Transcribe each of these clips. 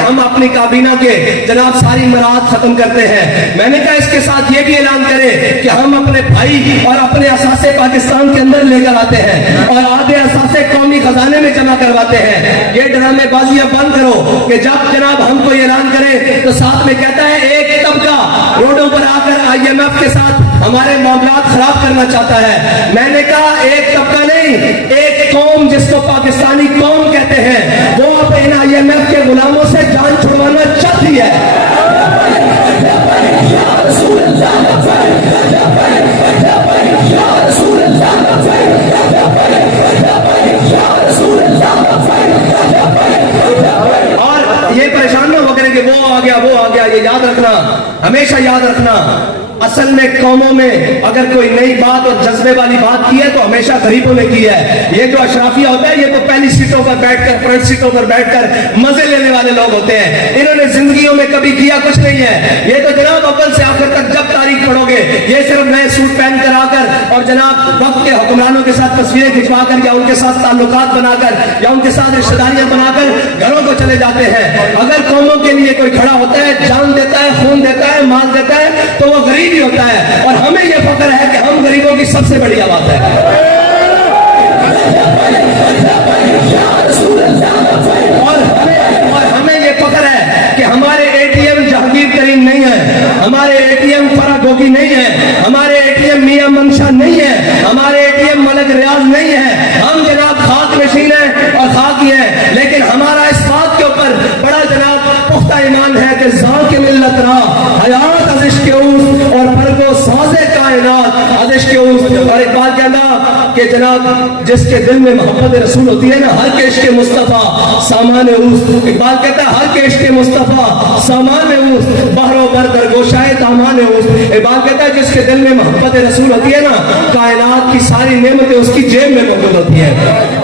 ہم اپنی کابینہ کے جناب ساری مراحت ختم کرتے ہیں. میں نے کہا اس کے ساتھ یہ بھی اعلان کریں کہ ہم اپنے بھائی اور اپنے اثاثے پاکستان کے اندر لے کر آتے ہیں اور آدھے اثاثے قومی خزانے میں جمع کرواتے ہیں. یہ ڈرامے بازیاں بند کرو کہ جب جناب ہم کو اعلان کریں تو ساتھ میں کہتا ہے ایک طبقہ روڈوں پر آ کر IMF کے ساتھ ہمارے معاملات خراب کرنا چاہتا ہے. میں نے کہا ایک طبقہ نہیں، ایک قوم جس کو پاکستانی قوم کہتے ہیں وہ اب ان IMF کے غلاموں سے جان چھڑوانا چاہتی ہے. اور یہ پریشان نہ ہو کریں کہ وہ آ گیا. یہ یاد رکھنا، ہمیشہ یاد رکھنا، اصل میں قوموں میں اگر کوئی نئی بات اور جذبے والی بات کی ہے تو ہمیشہ غریبوں نے کی ہے. یہ جو اشرافیہ ہوتا ہے یہ تو پہلی سیٹوں پر بیٹھ کر، فرنٹ سیٹوں پر بیٹھ کر مزے لینے والے لوگ ہوتے ہیں. انہوں نے زندگیوں میں کبھی کیا کچھ نہیں ہے. یہ تو جناب اول سے آخر تک جب تاریخ پڑھو گے یہ صرف نئے سوٹ پہن کر آ کر اور جناب وقت کے حکمرانوں کے ساتھ تصویریں کھنچوا کر یا ان کے ساتھ تعلقات بنا کر یا ان کے ساتھ رشتہ داریاں بنا کر گھروں کو چلے جاتے ہیں. اگر قوموں کے لیے کوئی کھڑا ہوتا ہے، جان دیتا ہے، خون دیتا ہے، مال دیتا ہے تو وہ غریب ہی ہوتا ہے. اور ہمیں یہ فخر ہے کہ ہم غریبوں کی سب سے بڑی آواز ہے. اور ہمیں یہ فخر ہے کہ ہمارے ATM جہانگیر ترین نہیں ہے، ہمارے ATM فرح گوگی نہیں ہے، ہمارے ATM میاں منشا نہیں ہے، ہمارے ATM ملک ریاض نہیں ہے. ہم جناب خاک نشین ہیں اور خاکی ہیں، لیکن ہمارا اس بات کے اوپر بڑا جناب پختہ ایمان ہے کہ ذاک ملت را حیات از عشق اوست اور برگو سازے کائنات از عشق اوست. اور ایک بات کہنا کہ جناب جس کے دل میں محبت رسول ہوتی ہے نا، ہر کے عشق مصطفیٰ سامان اوست. اقبال کہتا ہے ہر کے عشق مصطفیٰ سامان اوست، بحر و بر در گوشائے دامان اوست. اقبال کہتا ہے جس کے دل میں محبت رسول ہوتی ہے نا، کائنات کی ساری نعمتیں اس کی جیب میں موجود ہوتی ہیں.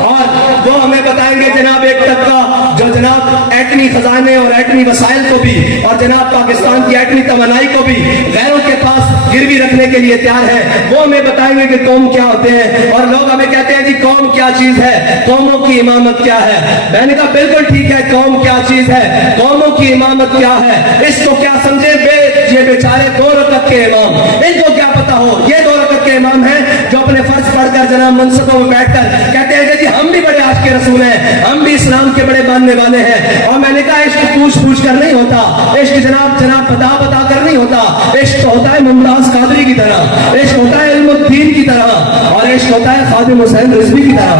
اور وہ ہمیں بتائیں گے جناب ایک طبقہ جو جناب ایٹمی خزانے اور ایٹمی وسائل کو بھی اور جناب پاکستان کی ایٹمی توانائی کو بھی غیروں کے پاس گروی رکھنے کے لیے تیار ہے. وہ ہمیں بتائیں گے کہ قوم کیا ہوتے ہیں. اور لوگ ہمیں کہتے ہیں جی قوم کیا چیز ہے، قوموں کی امامت کیا ہے. میں نے کہا بالکل ٹھیک ہے، قوم کیا چیز ہے، قوموں کی امامت کیا ہے. اس کو کیا سمجھے یہ بیچارے 2 رکعت کے امام، ان کو کیا پتا ہو یہ 2 رکعت کے امام ہیں جو اپنے فرض پڑھ کر جناب منصبوں میں بیٹھ کر کہتے ہیں کہ جی ہم بھی بڑے عاشق رسول ہیں، ہم بھی اسلام کے بڑے ماننے والے ہیں. اور میں نے کہا عشق پوچھ کر نہیں ہوتا، عشق جناب بتا کر نہیں ہوتا. عشق ہوتا ہے ممتاز قادری کی طرح، عشق ہوتا ہے علم الدین کی طرح، اور عشق ہوتا ہے خادم حسین رضوی کی طرح.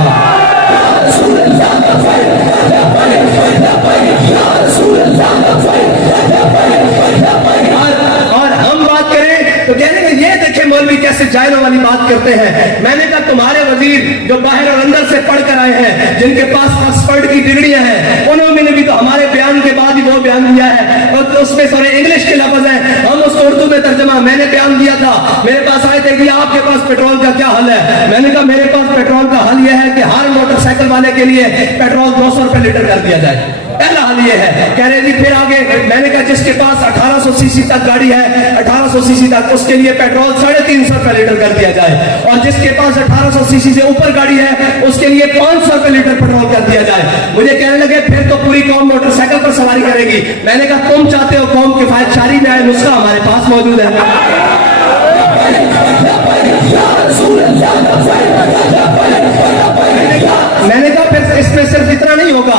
اور ہم بات کریں تو کہنے کہ یہ دیکھیں مولوی کیسے جائلوں والی بات کرتے ہیں. میں نے کہا تمہارے وزیر جو باہر اور اندر سے پڑھ کر آئے ہیں، جن کے پاس آکسفورڈ کی ڈگریاں ہیں، انہوں نے بھی تو ہمارے بیان کے بعد ہی وہ بیان دیا ہے اور اس میں سارے انگلش کے لفظ ہیں، ہم اس کو اردو میں ترجمہ. میں نے بیان دیا تھا، میرے پاس آئے تھے کہ آپ کے پاس پیٹرول کا کیا حل ہے. میں نے کہا میرے پاس پیٹرول کا حل یہ ہے کہ ہر موٹر سائیکل والے کے لیے پیٹرول 200 روپے لیٹر کر دیا جائے. پہلا حل یہ ہے. کہہ رہے جی پھر آگے. میں نے کہا جس کے پاس 1800 سی سی تک گاڑی ہے، 1800 سی سی تک، اس کے لیے پیٹرول 350 روپے لیٹر کر دیا جائے. اور جس کے پاس 1800 سی سی سے اوپر گاڑی ہے اس کے لیے 500 روپے لیٹر پیٹرول کر دیا جائے. مجھے کہنے لگے پھر تو پوری قوم موٹر سائیکل پر سواری کرے گی. میں نے کہا تم چاہتے ہو قوم کفایت شاری میں آئے، نسخہ ہمارے پاس موجود ہے. میں نے کہا پھر اس میں صرف اتنا نہیں ہوگا،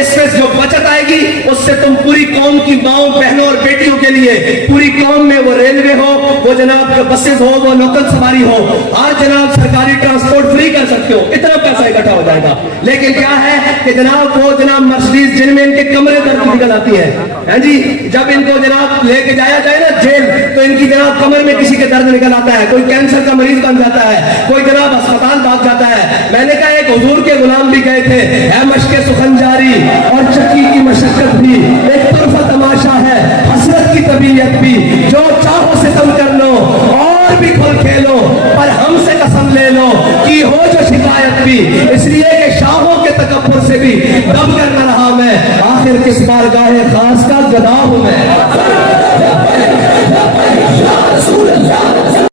اس میں جو بچت آئے گی اس سے تم پوری قوم کی ماؤں بہنوں اور بیٹیوں کے لیے پوری قوم میں وہ ریلوے ہو، وہ جناب بسز ہو، وہ لوکل سواری ہو، ہر جناب سرکاری ٹرانسپورٹ فری کر سکتے ہو. اتنا پیسہ اکٹھا ہو جائے گا. لیکن کیا ہے کہ جناب وہ جناب مرسیڈیز جن میں ان کے کمرے درد نکل آتی ہے، ہاں جی جب ان کو جناب لے کے جایا جائے نا جیل تو ان کی جناب کمر میں کسی کے درد نکل آتا ہے، کوئی کینسر کا مریض بن جاتا ہے، کوئی جناب اسپتال بھاگ جاتا ہے. میں نے کہا ایک حضور کے غلام بھی گئے تھے، ہے مشق سخن جاری اور چکی کی مشقت بھی، ایک طرفہ تماشا ہے حسرت کی طبیعت بھی، جو چاہو ستم کر لو اور بھی کھل کھیلو، پر ہم سے قسم لے لو کی ہو جو شکایت بھی. اس لیے کہ شاہوں کے تکبر سے بھی دب کر نہ رہا میں، آخر کس بارگاہ خاص کا گدا ہوں میں.